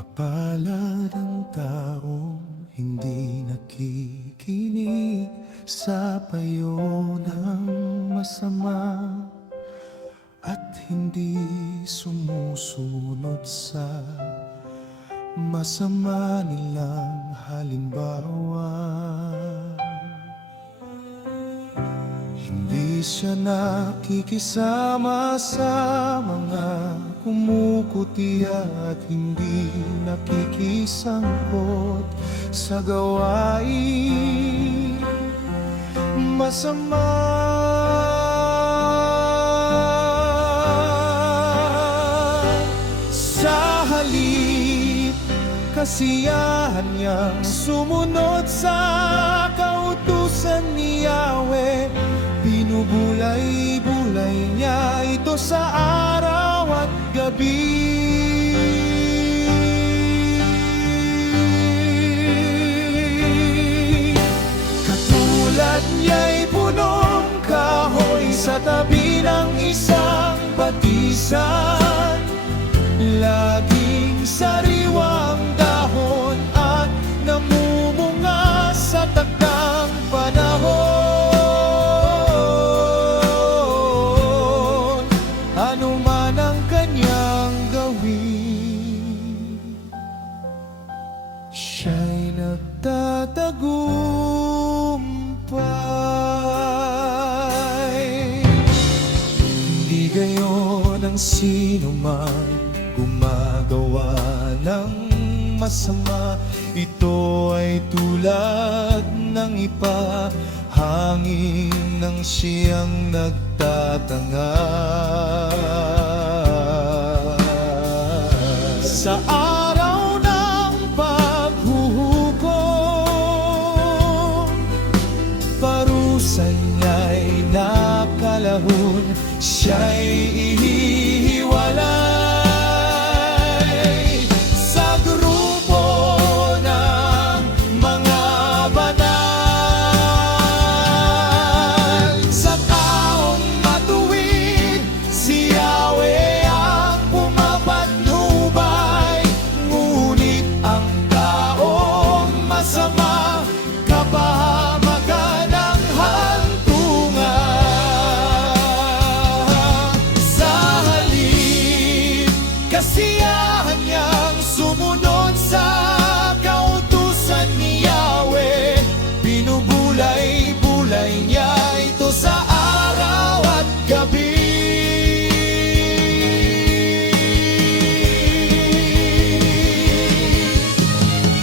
Mapalad ang taong hindi nakikinig sa payo ng masama at hindi sumusunod sa masama nilang halimbawa. Hindi siya nakikisama sa mga kumukutia at hindi nakikisangkot sa gawain masama. Sa halip, kasiyahan niyang sumunod sa kautusan ni Yahweh. Binubulay-bulay niya ito sa araw at gabi. Katulad niya'y punong kahoy sa tabi ng isang batisan, laging sariwang dahon at namumunga sa takdang panahon. Ano man ang kanyang gawin, siya'y nagtatagumpay. Hindi gayon ang sino man gumagawa ng masama. Ito ay tulad ng ipa, hangin ng siyang nagtatanga. Sa araw ng paghuhukom, parusa niya'y nakalahon, siya'y ihihiwalay sa grupo ng mga banal. Sa taong matuwid, si Yahweh ang pumapatnubay, ngunit ang taong masama, kapahamakan ng hantungan. Sa halip, kasiyahan niyang sumunod sa kautusan ni Yahweh. Binubulay-bulay niya ito sa araw at gabi.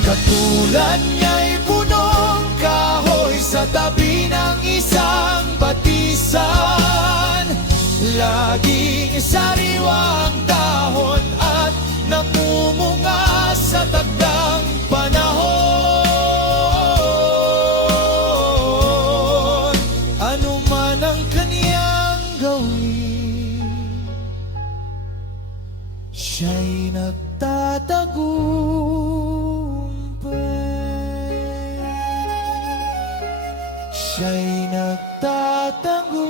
Katulad niya'y punong kahoy sa tabi ng isang batisan, laging sariwang dahon at namumunga sa takdang panahon. Ano man ang kaniyang gawin, siya'y nagtatagumpay. Siya'y nagtatagumpay.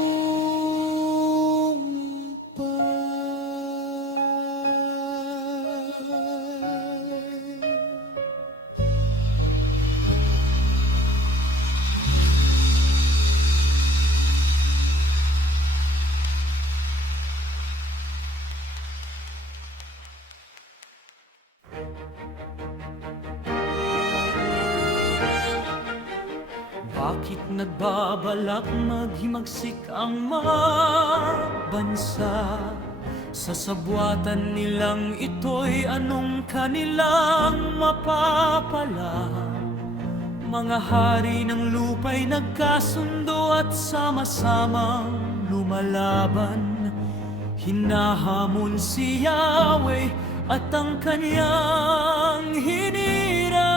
Bakit nagbabalak maghimagsik ang mga bansa? Sa sabwatan nilang ito'y anong kanilang mapapala? Mga hari ng lupa'y nagkasundo at sama-samang lumalaban. Hinahamon si Yahweh at ang kanyang hinirang.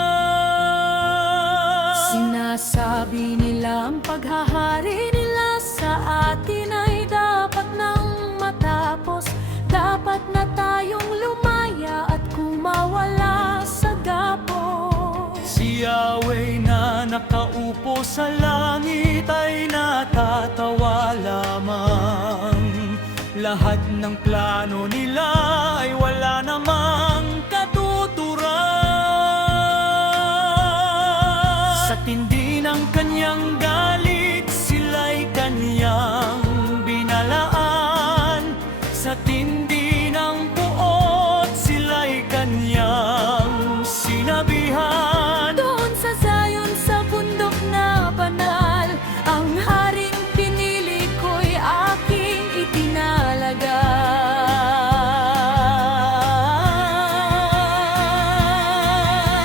Sinasabi nila ang paghahari nila sa atin ay dapat nang matapos. Dapat na tayong lumaya at kumawala sa gapos. Si Yahweh na nakaupo sa langit ay natatawa lamang. Lahat ng plano nila ay wala namang katuturan. kanyang galit, sila'y kanyang binalaan. Sa tindi ng puot, sila'y kanyang sinabihan. Doon sa Zion, sa bundok na banal, ang haring pinili ko'y aking itinalaga.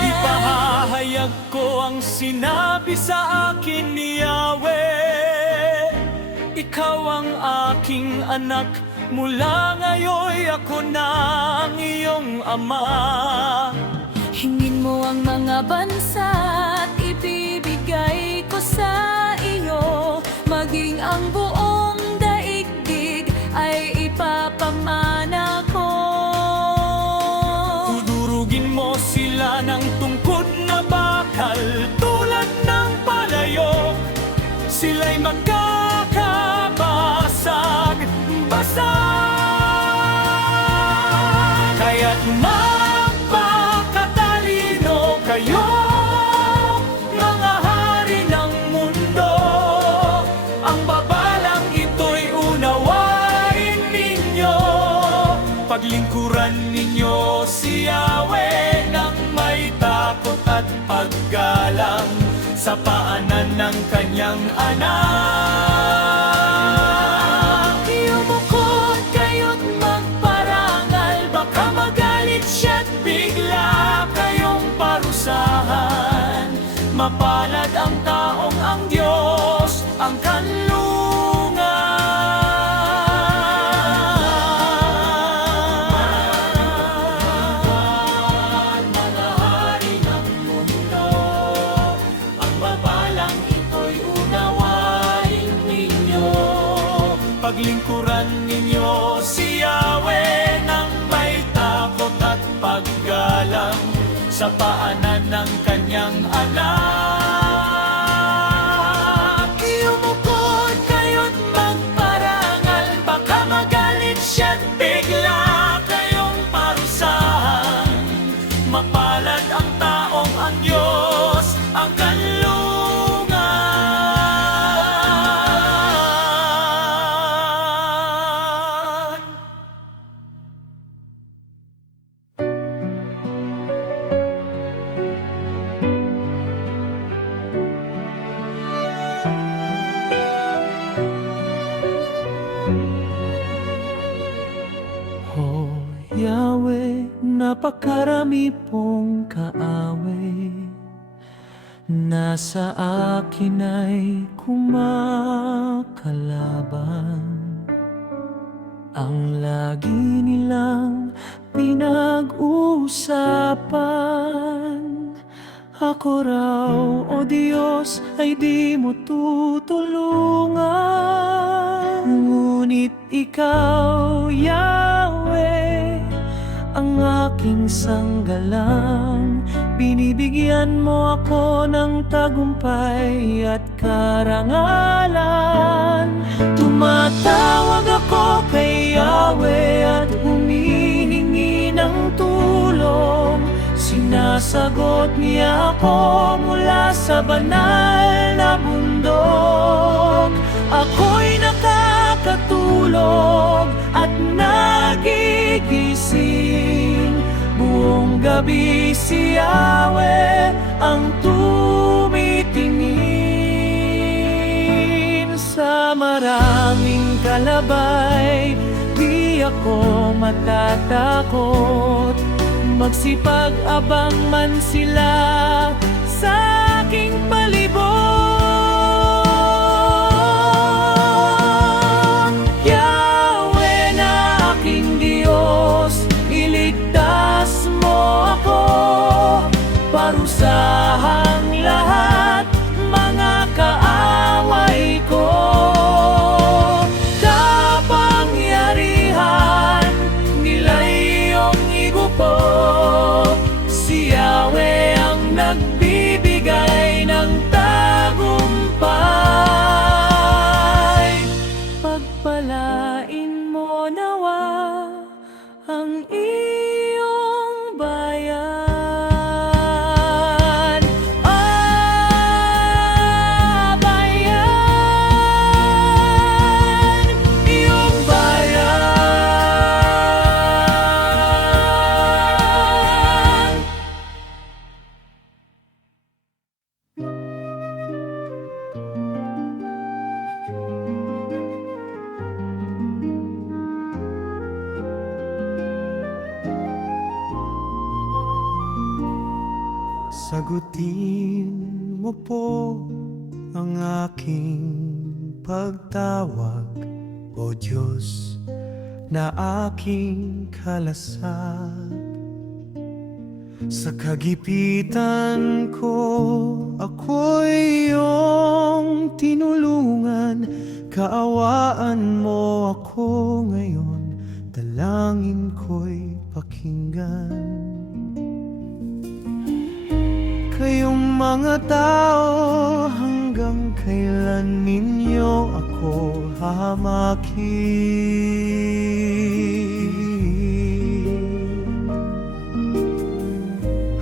Ipahahayag ko ang sinabi sa akin ni Yahweh. Ikaw ang aking anak, mula ngayon ako na ang iyong ama. Hingin mo ang mga bansa at ibibigay ko sa iyo, maging ang buong daigdig ay ipapamana ko. Dudurugin mo sila ng tungkod na bakal, tulad ng palayok. Sila'y magkakabasag, basag. Kaya't magpakatalino kayo, mga hari ng mundo. Ang babalang ito'y unawain ninyo. Paglingkuran ninyo si Yahweh ng may takot at paggalang, sa paanan ng kanyang anak. Yumukod kayo't magparangal, baka magalit siya't Bigla kayong parusahan. Mapalad ang taong ang Diyos ang kanlungan. Mga hari ng mundo, ang babalang ito'y unawain ninyo. Paglingkuran ninyo si Yahweh ng may takot at paggalang, sa paanan ng kanyang anak. Yumukod kayo't magparangal, baka magalit siya't bigla kayong parusahan. Mapalad ang taong ang Diyos ang kanlungan. Oh Yahweh, napakarami pong kaaway, nasa akin ay kumakalaban. Ang lagi nilang pinag-uusapan, ako raw, o Diyos, ay di mo tutulungan. Ngunit ikaw, Yahweh, ang aking sanggalang, binibigyan mo ako ng tagumpay at karangalan. Tumatawag ako kay Yahweh at humihingi ng tulong. Sinasagot niya ako mula sa banal na bundok. Ako'y nakakatulog at nagigising. Buong gabi si Yahweh ang tumitingin. Sa maraming kalabay, di ako matatakot. Magsipag-abang man sila sa aking palibot. Yahweh na aking Diyos, iligtas mo ako. Parusahang lahat mga kaaway ko. Kapangyarihan nila iyong igupot. Si Yahweh ang nagbibigay ng tagumpay. Pagpalain mo nawa ang iyong bayan. Abba, Sagutin mo po ang aking pagtawag, O Diyos na aking kalasag. Sa kagipitan ko, ako'y iyong tinulungan. Kaawaan mo ako ngayon, dalangin ko'y pakinggan. Kayong mga tao, hanggang kailan ninyo ako hahamakin?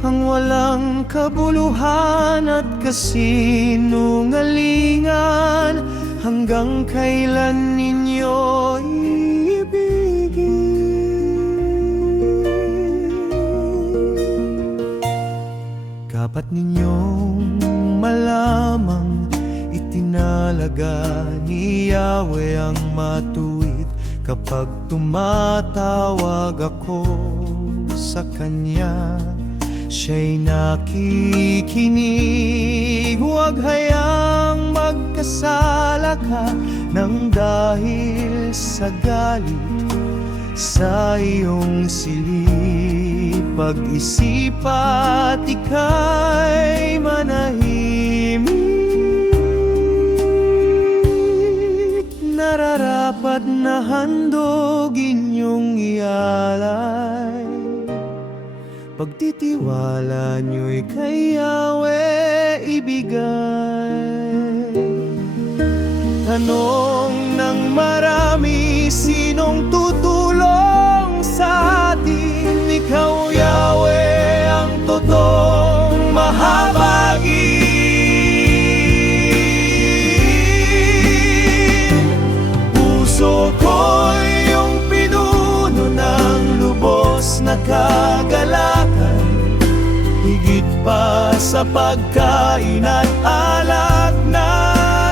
Ang walang kabuluhan at kasinungalingan, hanggang kailan ninyo dapat ninyong malamang itinalaga ni Yahweh ang matuwid. Kapag tumatawag ako sa Kanya, Siya'y nakikinig. Huwag hayang magkasala ka nang dahil sa galit sa iyong silid. Pag-isip at ika'y manahimik, nararapat na handog inyong ialay. Pagtitiwala nyo'y kay Yahweh ibigay. Tanong ng marami, sinong tutulong sa atin? Ikaw, Yahweh, ang totoong mahabagin. Puso ko'y iyong pinuno ng lubos na kagalakan, higit pa sa pagkain at alak na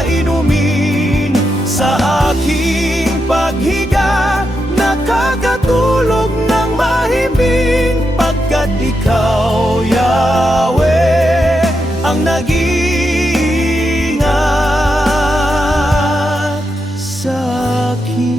inumin. Sa aking paghiga, nakakatulog ng mahimbing, pagkat ikaw, Yahweh, ang nag-iingat sa akin.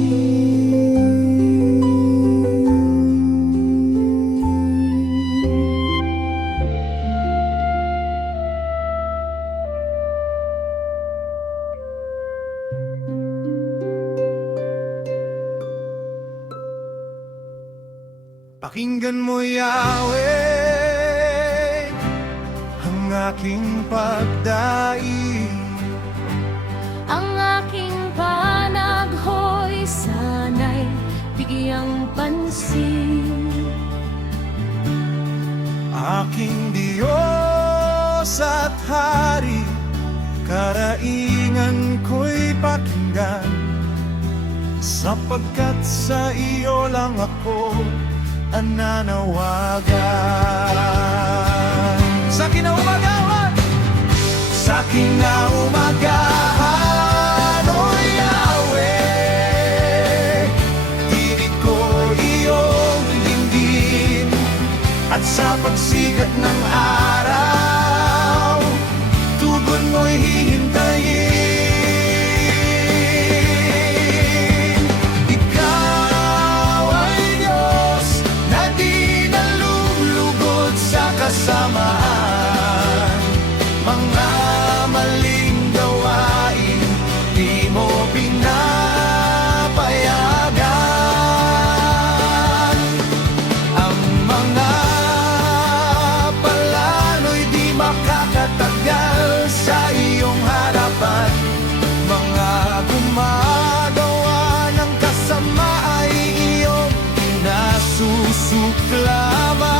Pakinggan mo, Yahweh, ang aking pagdaig. Ang aking panag ho'y sana'y bigyang pansin. Aking Diyos at Hari, karaingan ko'y pakinggan, sapagkat sa iyo lang ako ang nanawagan. Sa kinaumagahan, sa kinaumagahan, O Yahweh, tinig ko iyong dinggin, at sa pagsikat ng araw, tugon mo'y hihintayin. Kasamaan, mga maling gawain, di mo pinapayagan. Ang mga palalo'y di makakatagal sa iyong harapan. Mga gumagawa ng kasama ay iyong pinasusuklaman.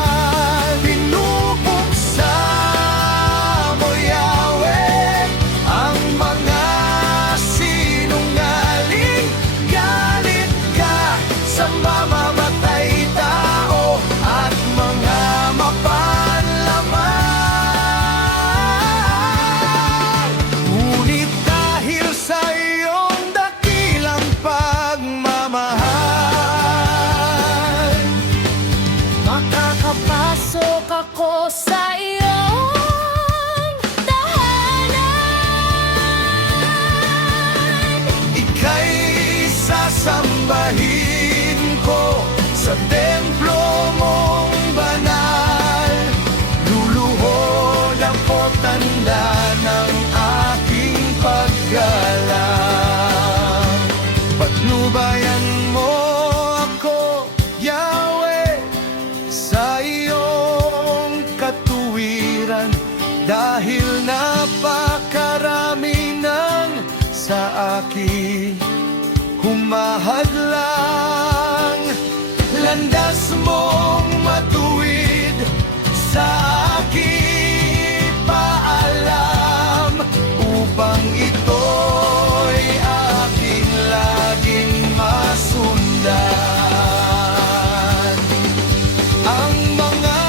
Makakapasok ako sa iyo. dahil napakarami ng sa akin humahadlang. Landas mong matuwid sa aking paalam, upang ito'y aking laging masundan. Ang mga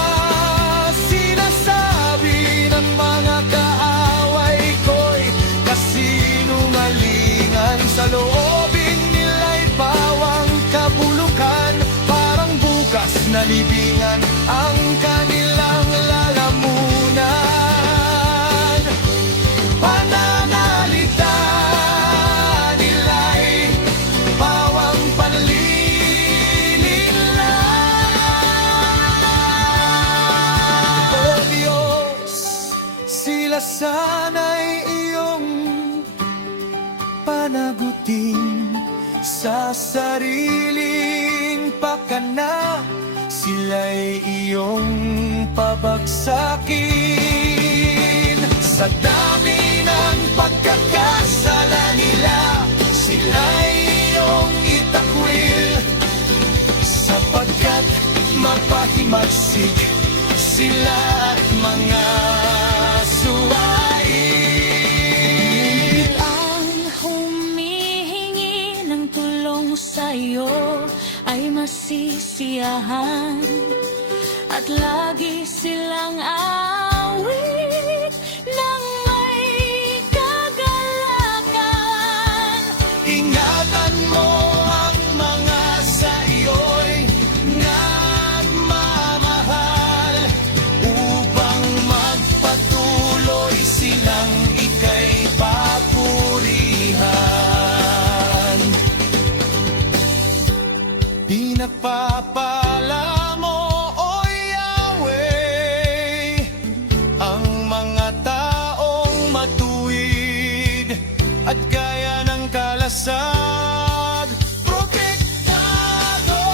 sinasabi ng mga kaaway ko'y kasinungalingan, sa loobin nila'y pawang kabulukan, parang bukas na libingan ang kanilang lalamunan. Pananalita nila'y pawang panlilin lang. O Diyos, sila sana'y iyong panagutin sa sariling pakana, sila'y iyong pabagsakin. Sa dami ng pagkakasala nila, sila'y iyong itakwil, sapagkat mapahimagsik sila at mga suwain. Ang humihingi ng tulong sa'yo ay masisiyahan, at lagi silang awit ng may kagalakan. Ingatan mo ang mga sa iyo'y nagmamahal, upang magpatuloy silang ika'y papurihan. Pinagpapala mo, O Yahweh, ang mga taong matuwid at gaya ng kalasag. Protektado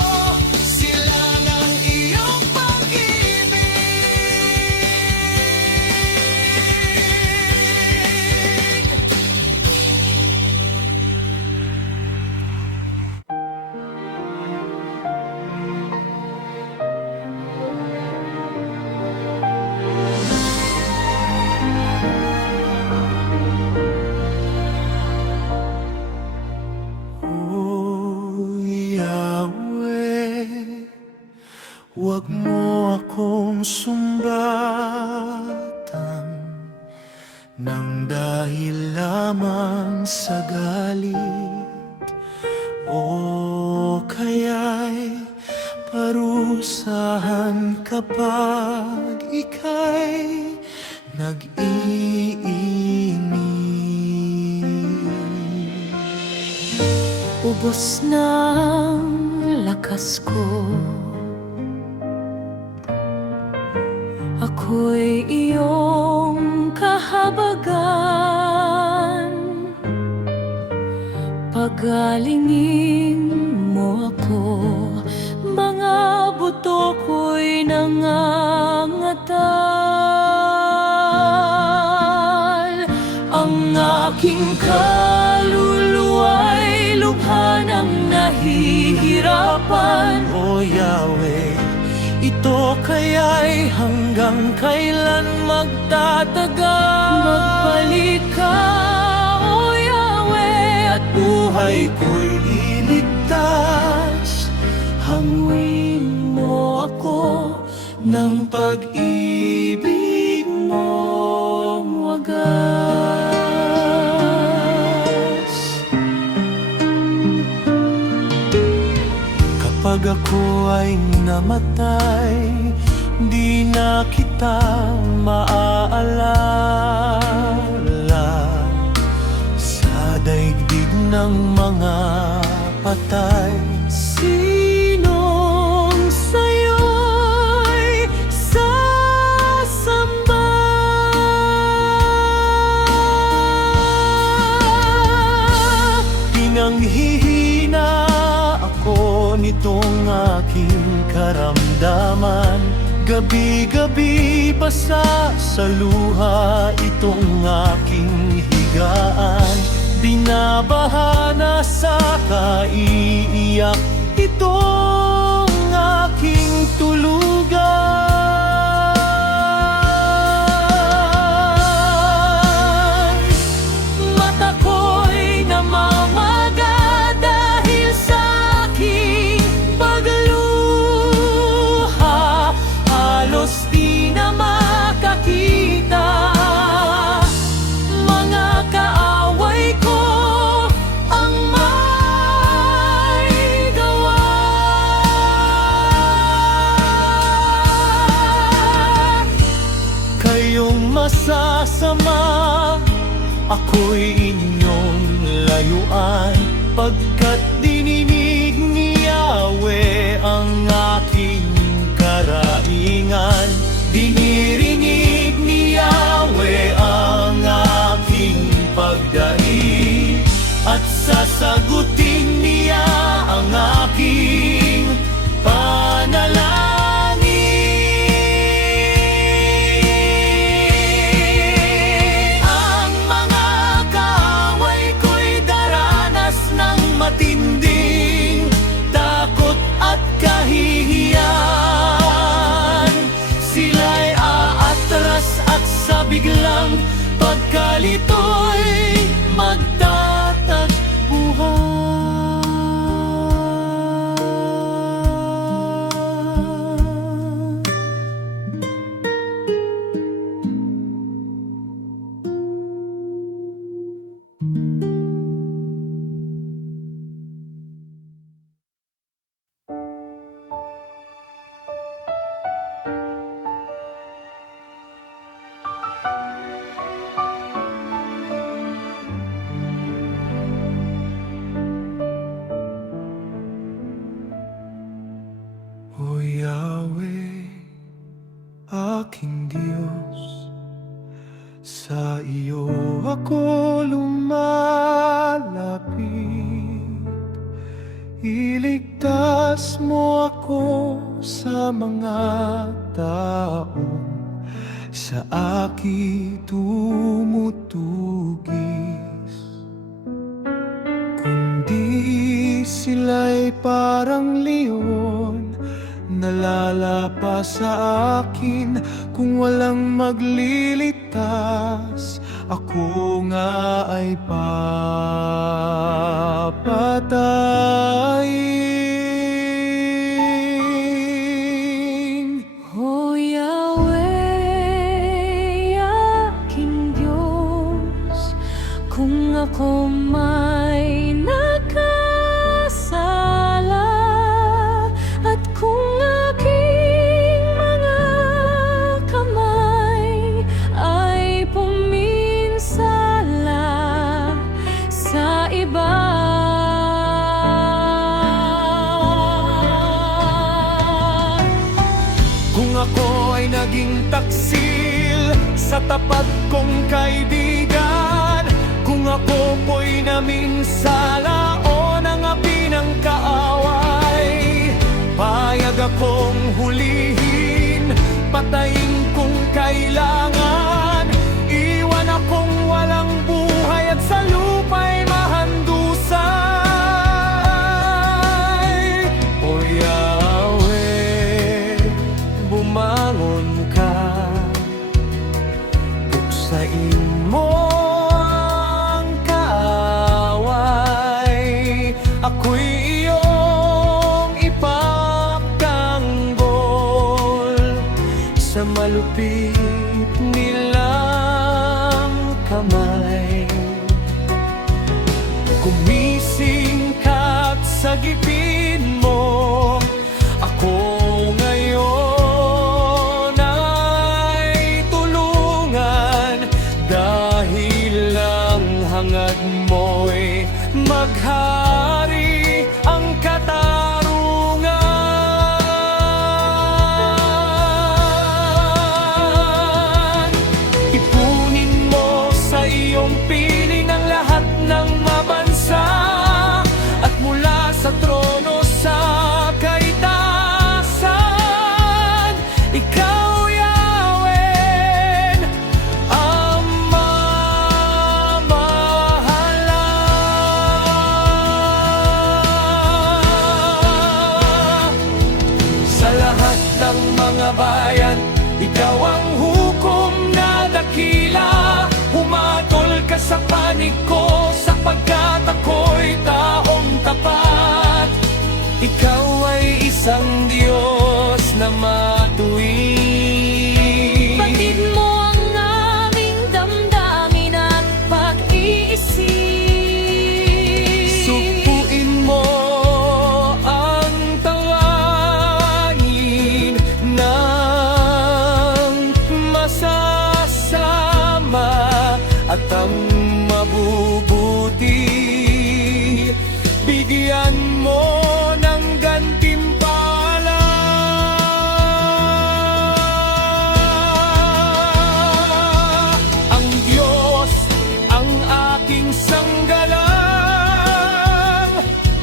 sila ng iyong pag-ibig. O Yahweh, huwag mo akong sumbatan nang dahil lamang sa galit, o kaya'y parusahan kapag ika'y nag-iinit. Ubos na ang lakas ko, ako'y iyong kahabagan. Pagalingin mo ako, mga buto ko'y nangangatal. Ang aking kaluluwa'y lubha ng nahihirapan. O Yahweh, ito kaya'y hanggang kailan magtatagal? Magbalik ka, O Yahweh, at Buhay ko'y iligtas, hanguin mo ako ng pag-ibig mong wagas. Kapag ako ay namatay, di na kita maaalala sa daigdig ng mga patay. sinong sa'yo'y sasamba. Pinanghihina ako nitong aking karamdaman, Gabi-gabi basa sa luha itong aking higaan. Binabaha na sa kaiiyak itong aking tulugan. Mata ko'y namamaga dahil sa aking pagluha. Halos di na makakita mga kaaway ko ang may gawa. Kayong masasama, ako'y inyong layuan, pagkat dininig ni Yahweh ang aking karaingan. Dinirinig ni Yahweh ang aking pagdaing, at sasagutin niya ang aking panalangin. Ang mga kaaway ko'y daranas ng matinding takot at kahihiyan. Sila'y aatras at sa biglang pagkalito'y magtatagpuhan. O Yahweh, aking Diyos, sa iyo ako lumalapit. Iligtas mo ako sa mga taong sa akin tumutugis. Kundi sila'y parang leon, nalalapas sa akin kung walang maglilitas. Ako nga ay papatayin. O Yahweh, aking Diyos, kung ako may nakasala, at kung aking mga kamay ay puminsala sa iba, Kung ako ay naging taksil sa tapat kong kaibigan, kung ako po'y naminsala o nangapi ng kaaway, payag akong hulihin, patayin kung kailangan, iwan akong walang buhay at sa lupa'y mahandusay. O Yahweh, bumangon ka, buksain mo ang kaaway, ako'y iyong ipagtanggol sa malupit nilang kamay. Gumising ka't sagipin mo ako ngayon, ay tulungan, dahil ang hangad mo'y maghari ang katarungan. Ipunin mo sa iyong piling ang lahat ng mabansa, at mula sa trono mga bayan. Ikaw ang hukom na dakila, humatol ka sa panig ko, sapagkat ako'y taong tapat. Ikaw ay isang Diyos na matuwid. Batid mo ang aming damdamin at pag-iisip. Supuin mo ang tawagin ng masasama at ang mabubuti. Bigyan mo ng gantimpala ang Diyos, ang aking sanggalang.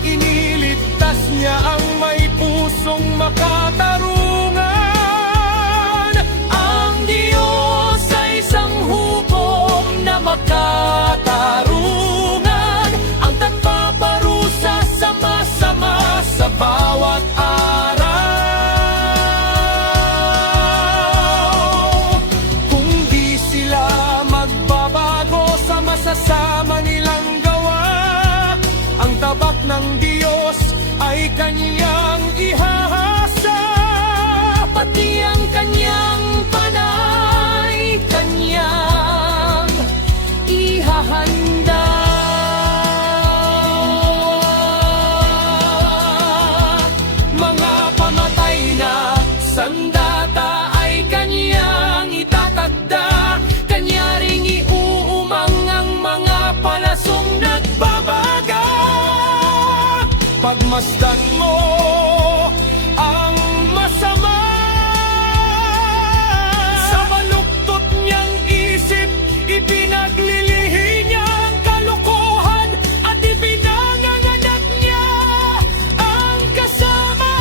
Iniligtas niya ang may pusong makatarungan. Ang Diyos ay isang hukom na makatarungan, ang nagpaparusa sa masama sa bawat araw. Kung di sila magbabago sa masasama nilang gawa, ang tabak ng Diyos ay kanyang ihahasa, pati ang kanyang panay kanyang ihahanda. Mga pamatay na sandata ay kanyang itatagda, kanya ring iuumang ang mga palasong nagbabaga. Pagmasdan mo ang masama sa baluktot niyang isip, ipinaglilihi niya ang kalokohan at ipinanganganak niya ang kasama.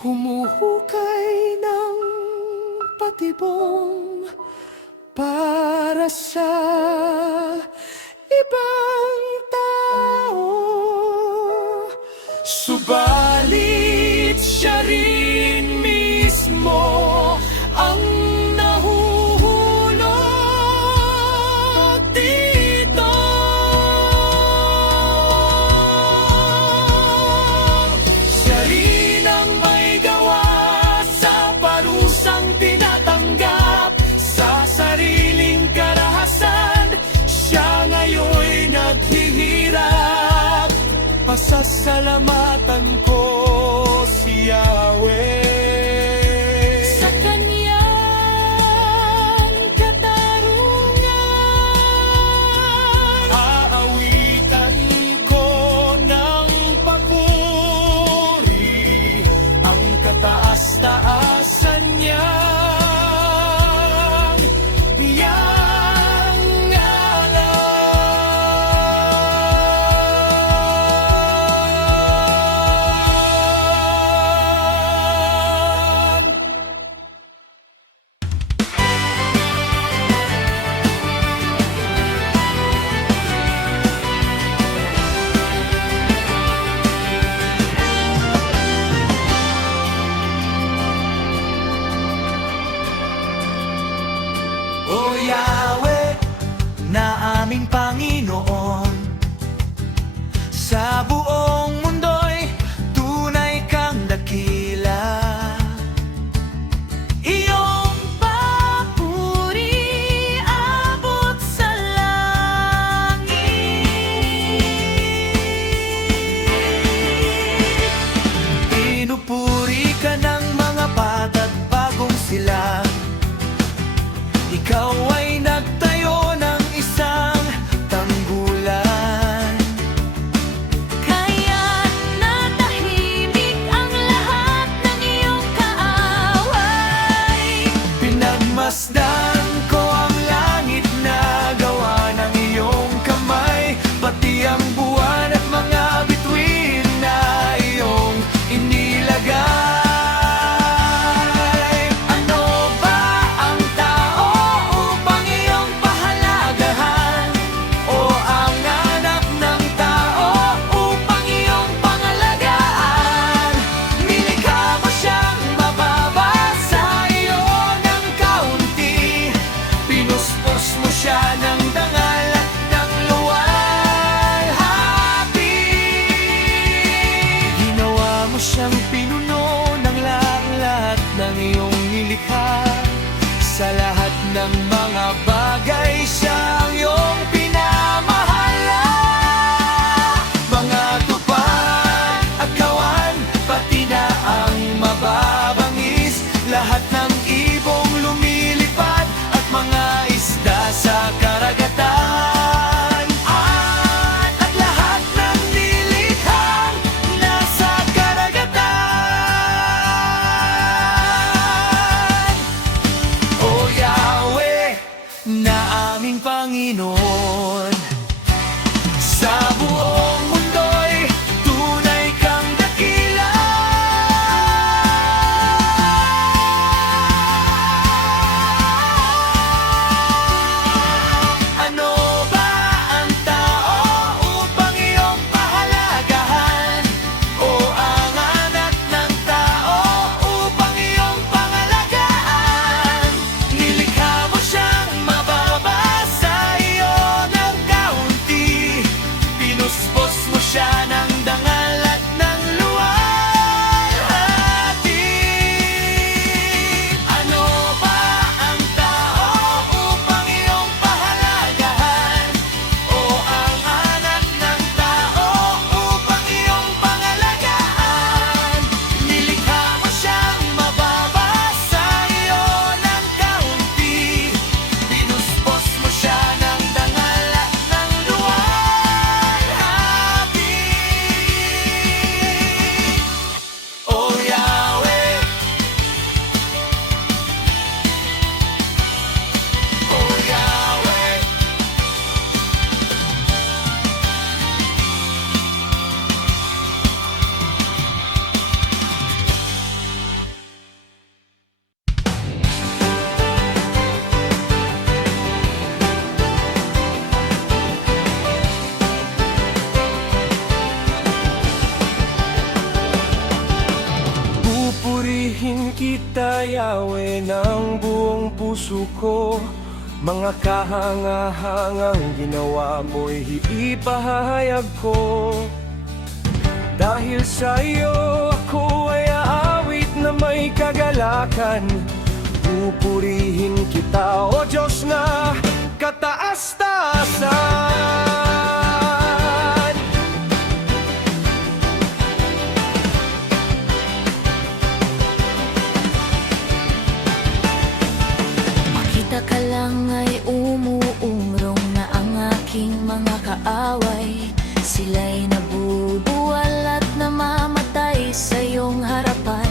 Humuhukay ng patibong para sa ibang tao, subalit siya rin mismo ang nahuhulog dito. Siya rin ang may gawa sa parusang tinatanggap sa sariling karahasan. Siya ngayon'y naghihirap, pasasalamatan ko si Yahweh. Sa kanyang katarungan, aawitan ko ng papuri ang kataas-taasan niya. O Yahweh, na aming Panginoon, sa buong mundo'y tunay kang dakila. Iyong Papuri abot sa langit. pinupuri ka ng mga bata't bagong sila. Ikaw ay nagtayo ng isang tanggulan. Kay Yahweh ng buong puso ko. Mga kahangahangang ginawa mo'y ipahahayag ko. Dahil sa iyo ako ay aawit na may kagalakan. Pupurihin kita, O Diyos na kataas-taasan. Makita ka lang ay umuurong na ang aking mga kaaway. Sila'y nabubuwal at namamatay sa iyong harapan.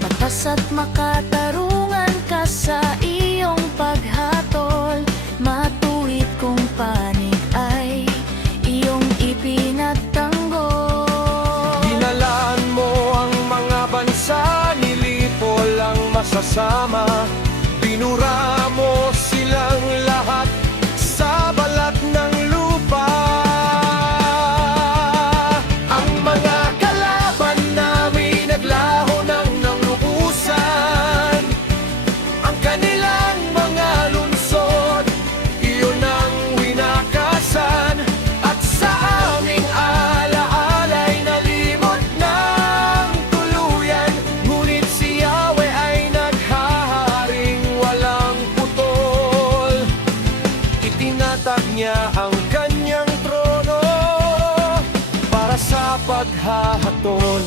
Patas at makatarungan ka sa iyong paghatol. Matuwid kong panig ay iyong ipinagtanggol. Dinalaan mo ang mga bansa, nilipol ang masasama. Binura mo silang lahat sa balat ng lupa. Ang mga kalaban namin naglaho ng lubusan. Ang kanilang mga lungsod, iyon ang winakasan. At sa aming alaala'y nalimot ng tuluyan. Ngunit si Yahweh ay naghaharing walang putol. Itinatag niya ang kanyang trono para sa paghahatol.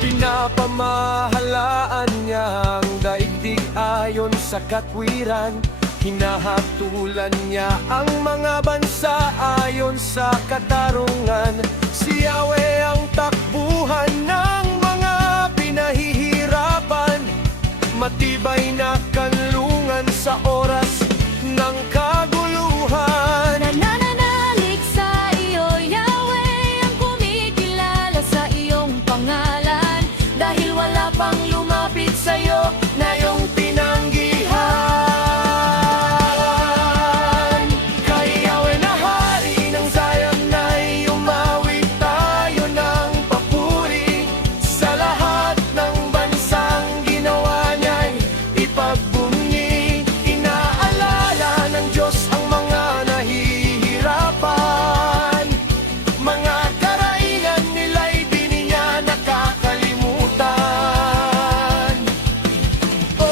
Pinapamahalaan niya ang daigdig ayon sa katwiran. Hinahatulan niya ang mga bansa ayon sa katarungan. Si Yahweh ang takbuhan ng mga pinahihirapan. Matibay na kanlungan sa oras ng kaguluhan. Nananalig sa iyo, Yahweh, ang kumikilala sa iyong pangalan. Dahil wala pang lumapit sa iyo na iyong tinanggihan. Kay Yahweh na hari ng Zion ay umawit tayo ng papuri. Sa lahat ng bansang ginawa niya'y ipagbunyi. Inaalala ng Diyos ang mga nahihirapan. Mga karaingan nila'y di niya nakakalimutan. Oh,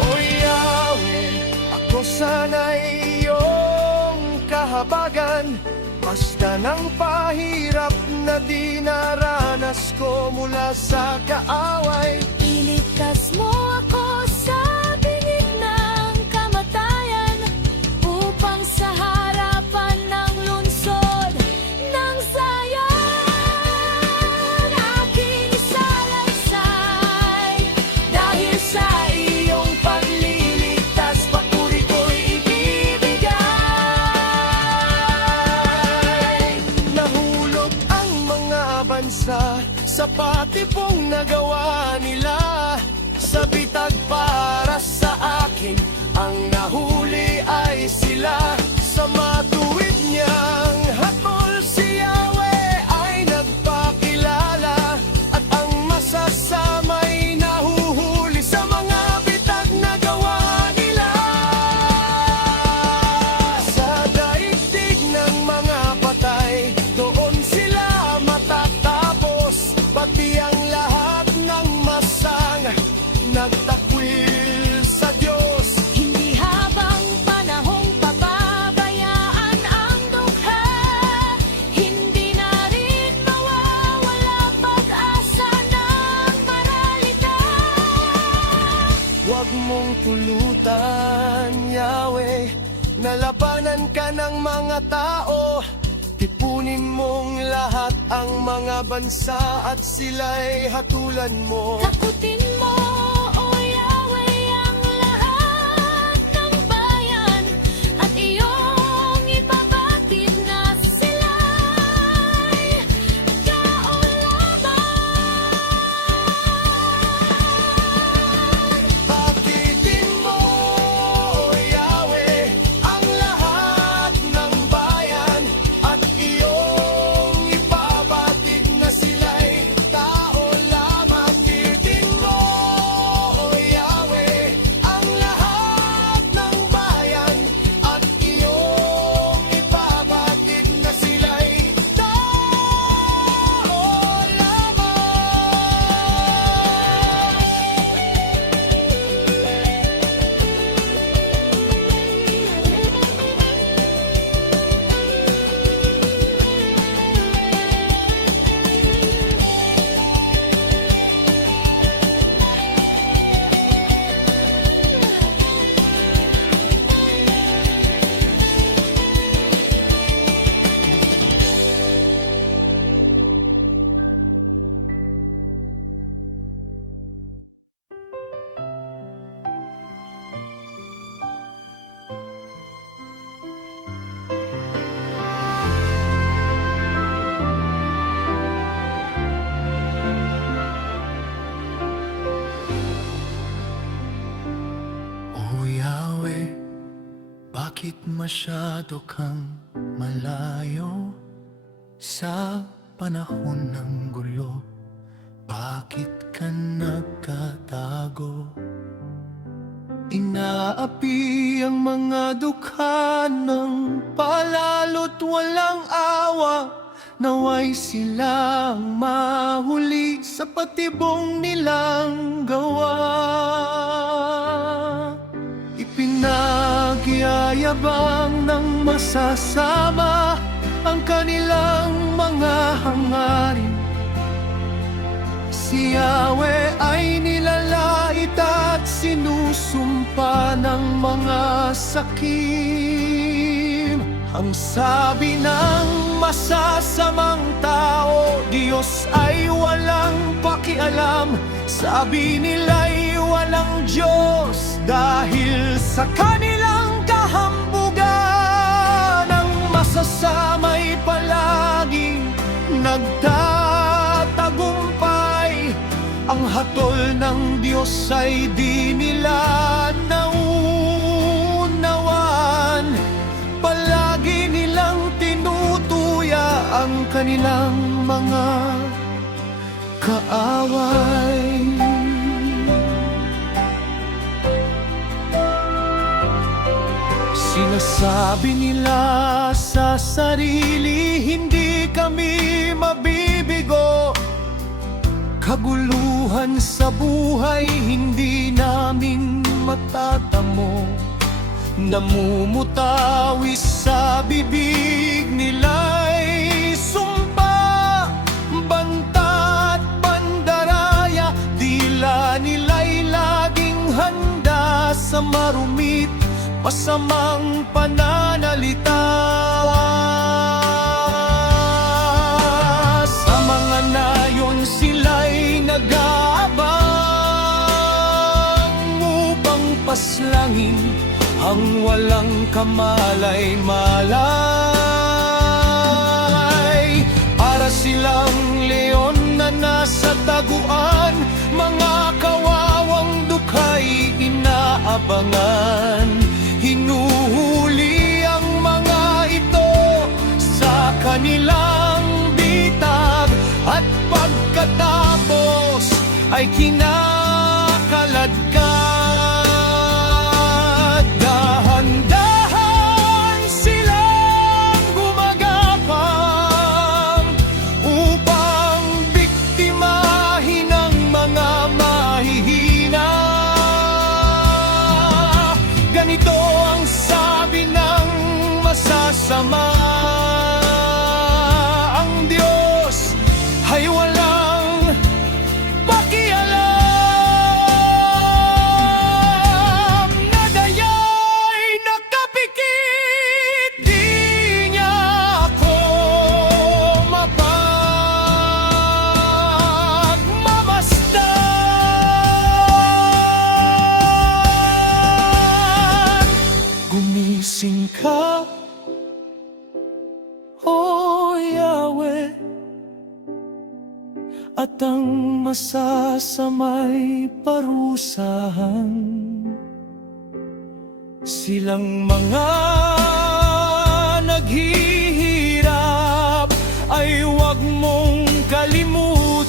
O Yahweh, ako sana'y iyong kahabagan. Basta ng pahirap na dinaranas ko mula sa kaaway. Iligtas mo ako sa bingit ng kamatayan, upang sa harapan ng lungsod ng Zion aking isalaysay. Dahil sa iyong pagliligtas, papuri ko'y ibibigay. Nahulog ang mga bansa sa patibong nagawa nila. Sa bitag para sa akin, ang nahuli ay sila. Sa matuwid niyang hatol, si Yahweh ay nagpakilala. At ang masasama'y nahuhuli sa mga bitag na gawa nila. Sa daigdig ng mga patay, doon sila matatapos. Pati ang lahat ng masang nagtakwil sa Diyos. Hindi habang panahong pababayaan ang dukha, hindi na rin mawawala pag-asa ng maralita. Huwag mong tulutan, Yahweh, nalabanan ka ng mga tao. Tipunin mong lahat ang mga bansa at sila'y hatulan mo. Takutin mo, O Yahweh, ang lahat ng bayan, at iyong ipabatid na sila'y kaulaban. Bakit masyado kang malayo sa panahon ng gulo? Bakit ka nagtatago? Inaapi ang mga dukha ng palalo't walang awa. Naway silang mahuli sa patibong nilang gawa. Ipinagyayabang ng masasama ang kanilang mga hangarin. Si Yahweh ay nilalait at sinusumpa ng mga sakim. Ang sabi ng masasamang tao, Diyos ay walang pakialam. Sabi nila'y walang Diyos dahil sa kanilang kahambugan. Ang masasama'y palaging nagtatagumpay. Ang hatol ng Diyos ay di nila nauunawaan. Palagi nilang tinutuya ang kanilang mga kaaway. Sinasabi nila sa sarili, hindi kami mabibigo. Kaguluhan sa buhay hindi namin matatamo. Namumutawis sa bibig nila'y sumpa, banta at pandaraya. Tila nila'y laging handa sa marumit, masamang pananalita. Sa mga nayon sila'y nag-aabang upang paslangin ang walang kamalay-malay. Para silang leon na nasa taguan, mga kawawang dukha'y inaabangan. Hinuhuli ang mga ito sa kanilang bitag, at pagkatapos ay kinakaladkad. Dahan-dahan silang gumagapang upang biktimahin ang mga mahihina. Ganito ang sabi ng masasama: ang Diyos ay walang pakialam. Nadaya'y nakapikit, di niya ako mapagmamasdan. Gumising ka, O Yahweh, at ang masasama'y parusahan. Silang mga naghihirap ay huwag mong kalimutan.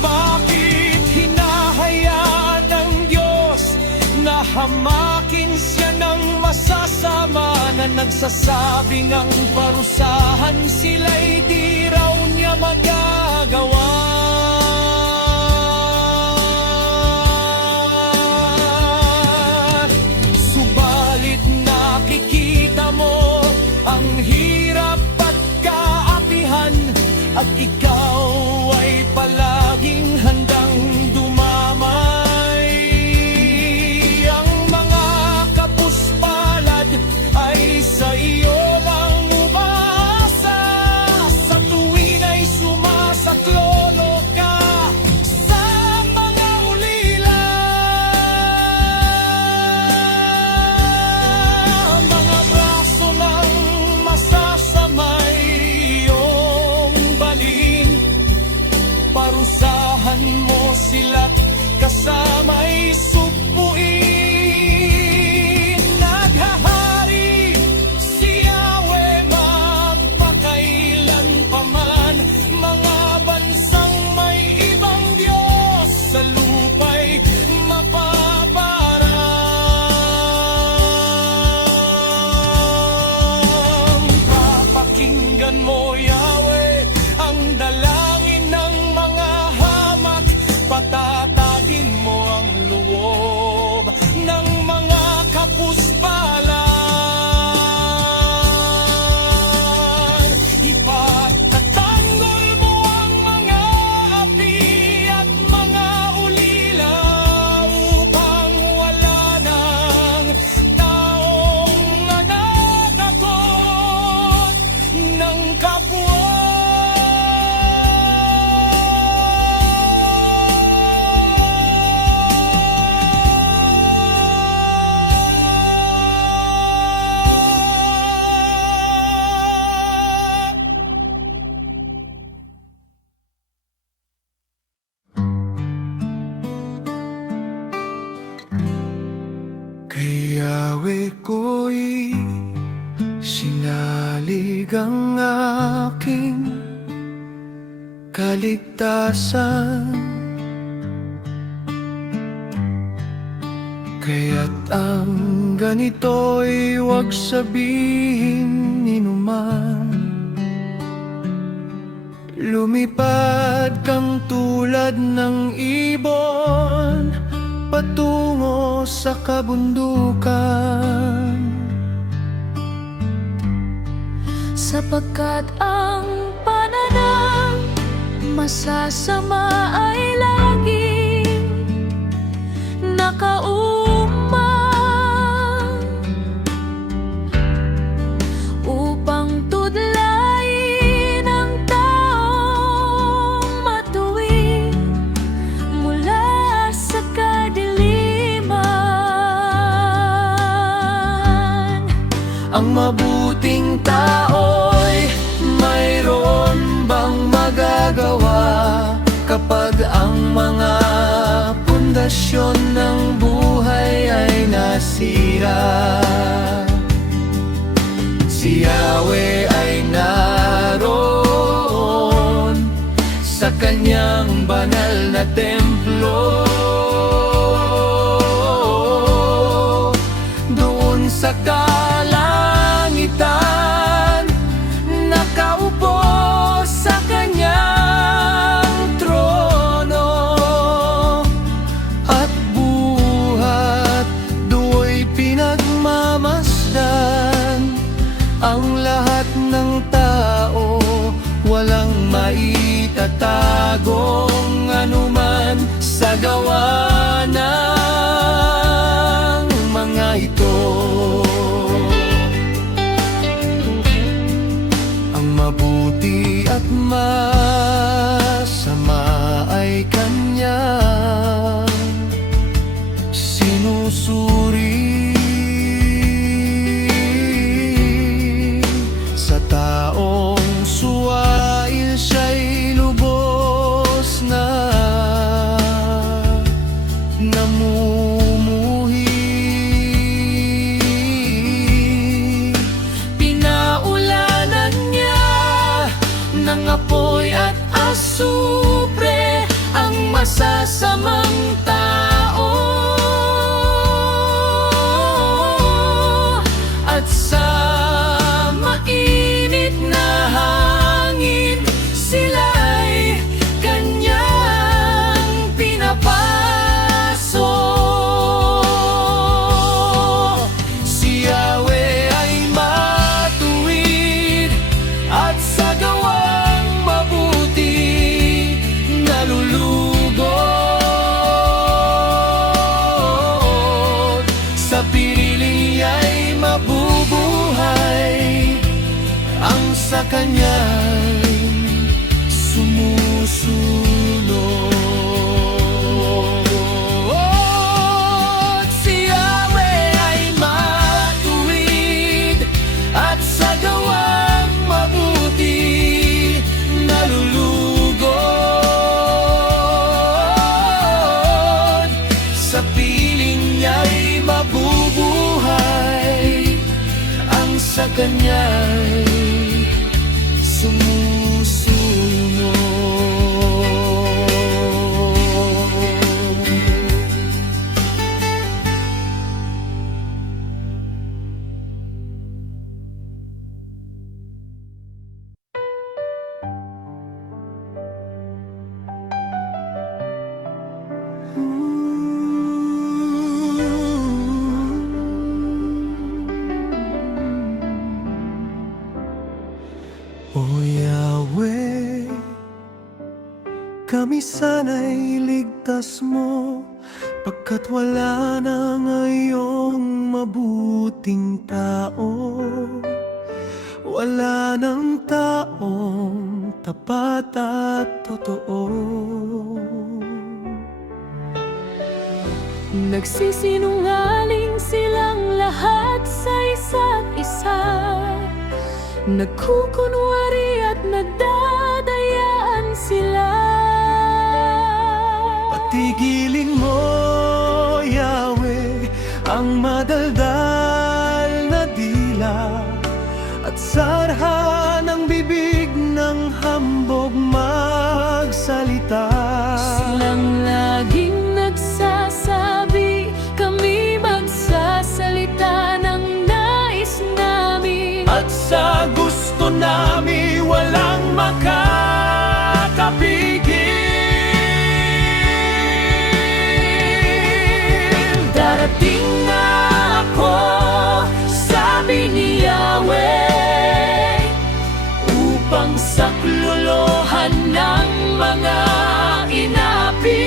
Bakit hinahayaan ng Diyos na hamakin siya ng masasama, na nagsasabing ang parusahan sila'y di raw niya magagawa? Subalit nakikita mo ang hirap at kaapihan, at ikaw ay palaging handang dumamay. Ang mga kapuspalad ay sa iyo lang umaasa, sa tuwin ay sumasaklolo ka. Kay Yahweh ko'y sinalig ang aking kaligtasan. Kaya't ang ganito'y huwag sabihin inuman. Lumipad kang tulad ng ibon patungo sa kabundukan. Sapagkat ang pananang masasama ay laging nakaumang upang tudlayin ang taong matuwid mula sa kadiliman. Ang mabuting tao'y mayroon bang magagawa kapag ang mga pundasyon ng buhay ay nasira? Si Yahweh ay naroon sa kanyang banal na templo, doon sa kalangitan, nakaupo sa kanyang trono. At buhat do'y pinagmamasdan ang lahat ng tao, walang maitatagong anuman sa gawa ng mga ito. Ang mabuti at masama ay kanyang sinusuri. Sa taong suwail siya'y lubos na namumuhi. Pinaulanan niya ng apoy at asupre ang masasamang tao, at sa mainit na hangin sila'y kanyang pinapaso. Si Yahweh ay matuwid at sa gawang mabuti nalulugod. Sa piling niya'y mabubuhay, ang sa kanya'y sumusunod. Si Yahweh ay matuwid at sa gawang mabuti nalulugod. Sa piling niya'y mabubuhay, ang sa kanya'y sumusunod. O Yahweh, kami sana'y ligtas mo, pagkat wala na ngayong mabuting tao. Wala ng taong tapat at totoo. Nagsisinungaling silang lahat sa isa't isa, nagkukunwari at nagdadayaan sila. Patigilin mo, Yahweh, ang madaldal na dila at sarha ng bibig ng hambog magsalita. Silang laging nagsasabi, kami magsasalita ng nais namin. At sa gusto namin walang makakapigil. Darating na ako, sabi ni Yahweh, upang saklolohan ng mga inapi.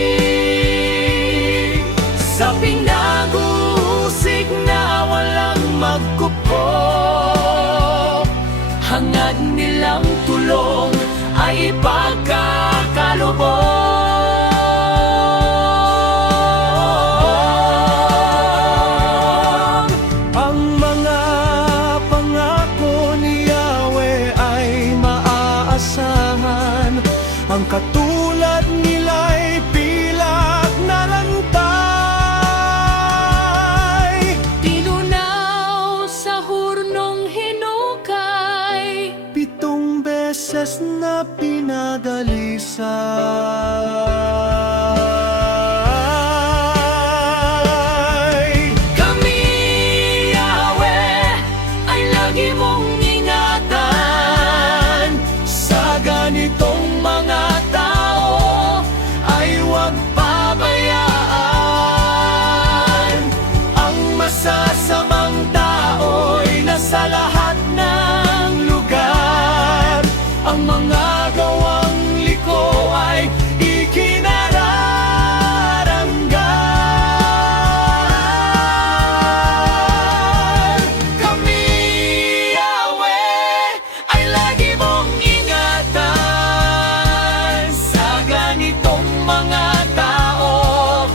Sa pinag-uusig na walang magkupok, hangad nilang tulong ay ipagkakalubog. Ang mga pangako ni Yahweh ay maaasahan. Ang katulad nila'y pilak na lantay. Tinunaw sa hurnong hinukay, 7 beses na pinadalisay. kami, Yahweh, ay lagi mong ingatan. Sa ganitong mga tao ay huwag pabayaan. Ang masasamang tao'y nasa lahat ng lugar. Ang mga gawang liko ay ikinararanggan. Kami, Yahweh, ay lagi mong ingatan. Sa ganitong mga tao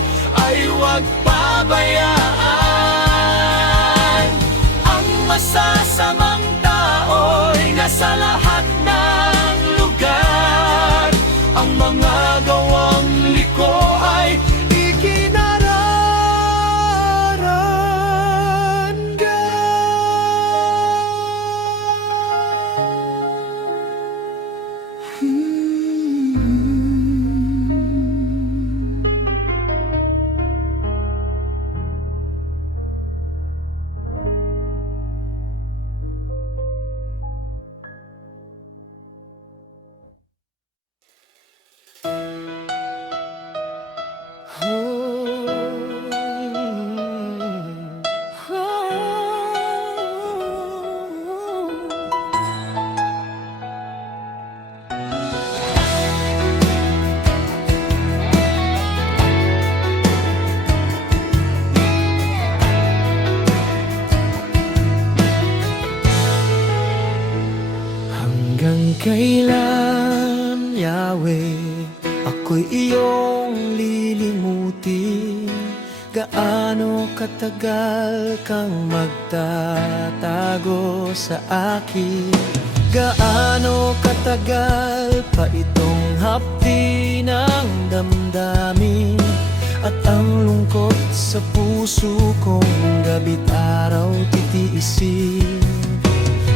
ay huwag pabayaan. Ang masasamang tao'y nasa lahat ng lugar. Ang mga gawang liko ay hanggang kailan, Yahweh, ako'y iyong lilimutin? Gaano katagal kang magtatago sa akin? Gaano katagal pa itong hapdi ng damdamin? At ang lungkot sa puso kong gabi't araw titiisin.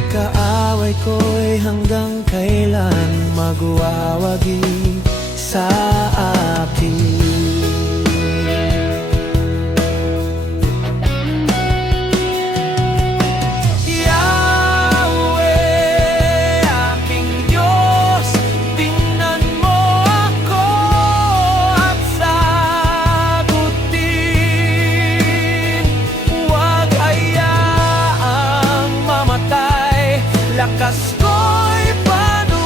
Kaaway ko'y hanggang kailan magwawagi sa akin? Yahweh, aking Diyos, tingnan mo ako at sagutin. Huwag hayaang mamatay, lakas ko'y panumbalikin.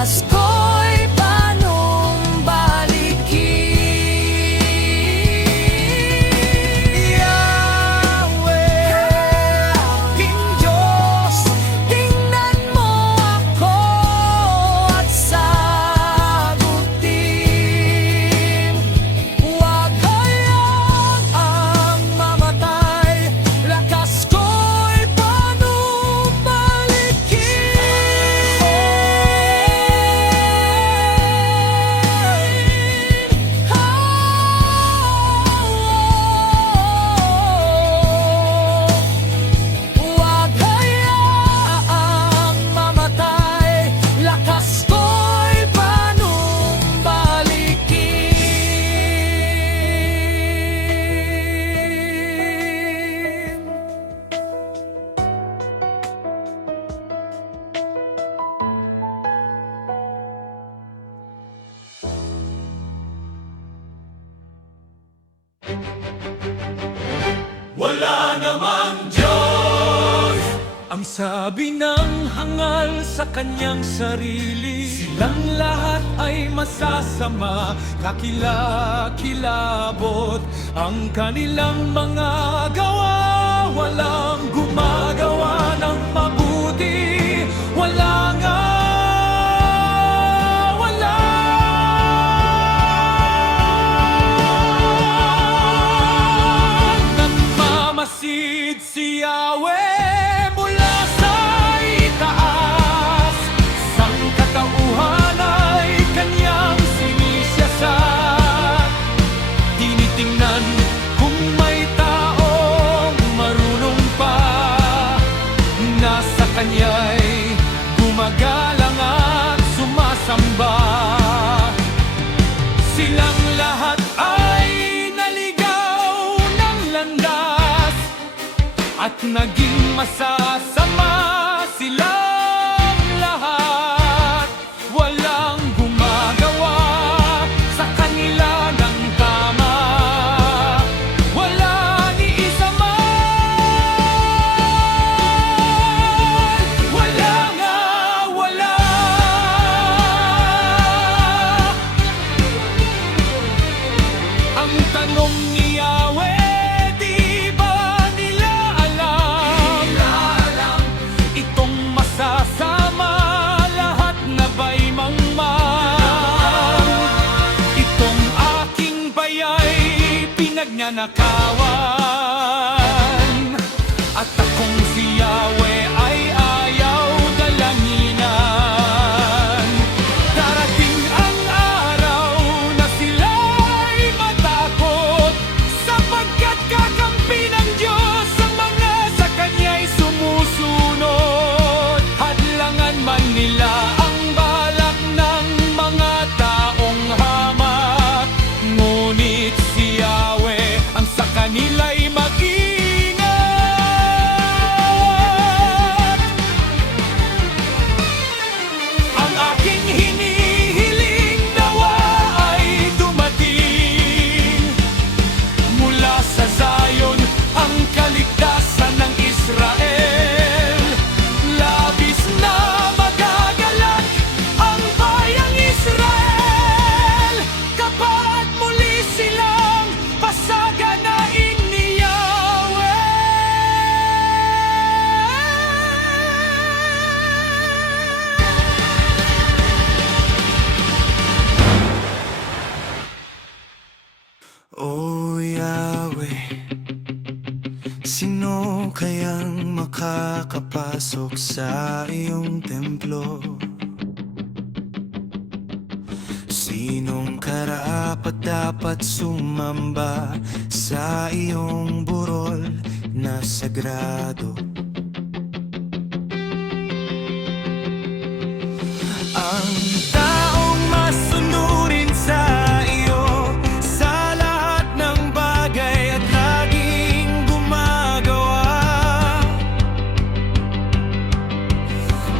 lakas ko'y panumbalikin. Yahweh, aking Diyos, Tingnan mo ako at sagutin. Huwag hayaan ang mamatay, lakas ko'y panumbalikin. Huwag hayaang mamatay, lakas ko'y panumbalikin. wala namang Diyos. Ang sabi ng hangal sa kanyang sarili, silang lahat ay masasama, kakilakilabot ang kanilang mga gawa. Walang gumagawa ng mabuti, wala nga, wala. Nagmamasid si Yahweh mula sa itaas, sangkatauhan ay kanyang sinisiyasat. Tinitingnan kung may taong marunong pa, nasa kanya'y gumagalang at sumasamba. Silang lahat ay naligaw ng landas at naging masasama silang lahat. Walang gumagawa sa kanila ng tama, wala ni isa man. Wala nga, wala. Ang tanong ni Yahweh, di ba nila alam? Itong masasama, lahat na ba'y mangmang? Itong aking baya'y pinagnanakawan, at akong si Yahweh ay ayaw dalanginan. Darating ang araw na sila'y matakot, sapagkat kakampi ng Diyos ang mga sa Kanya'y sumusunod. Hadlangan man nila ang balak ng mga taong hamak, ngunit si Yahweh ang sa kanila'y mag-ingat. Ang aking hinihiling nawa ay dumating, mula sa Zion ang kaligtasan ng Israel. Labis na magagalak ang bayang Israel, kapag muli silang pasaganain ni Yahweh. O Yahweh, sino kayang makakapasok sa iyong templo? Sinong karapat dapat sumamba sa iyong burol na sagrado? Ang taong masunurin sa iyo sa lahat ng bagay at laging gumagawa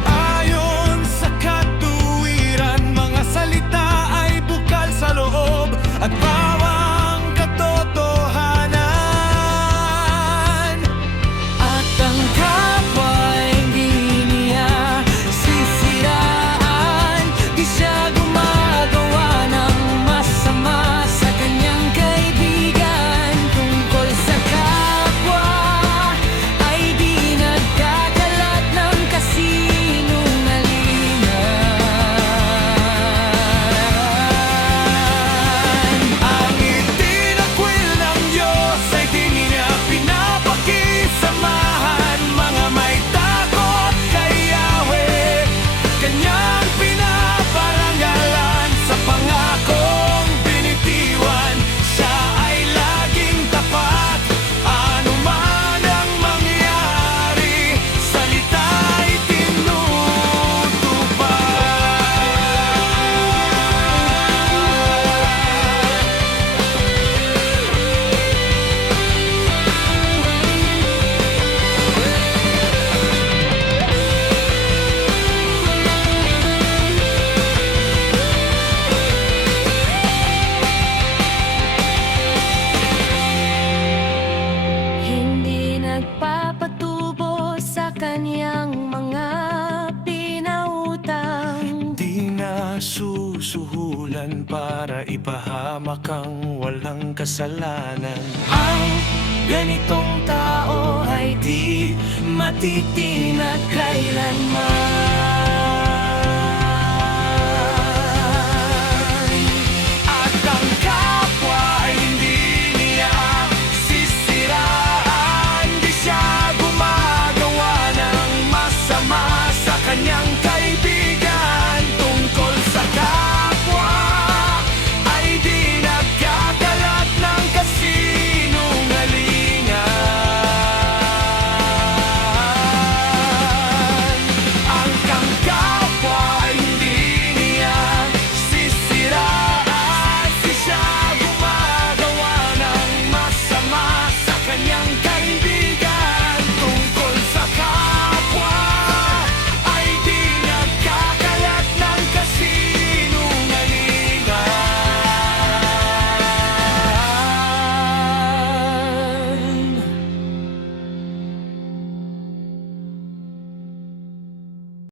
ayon sa katuwiran, mga salita ay bukal sa loob at bawang katotohanan. At ang masusuhulan para ipahamak ang walang kasalanan. Ang ganitong tao ay di matitinag kailanman.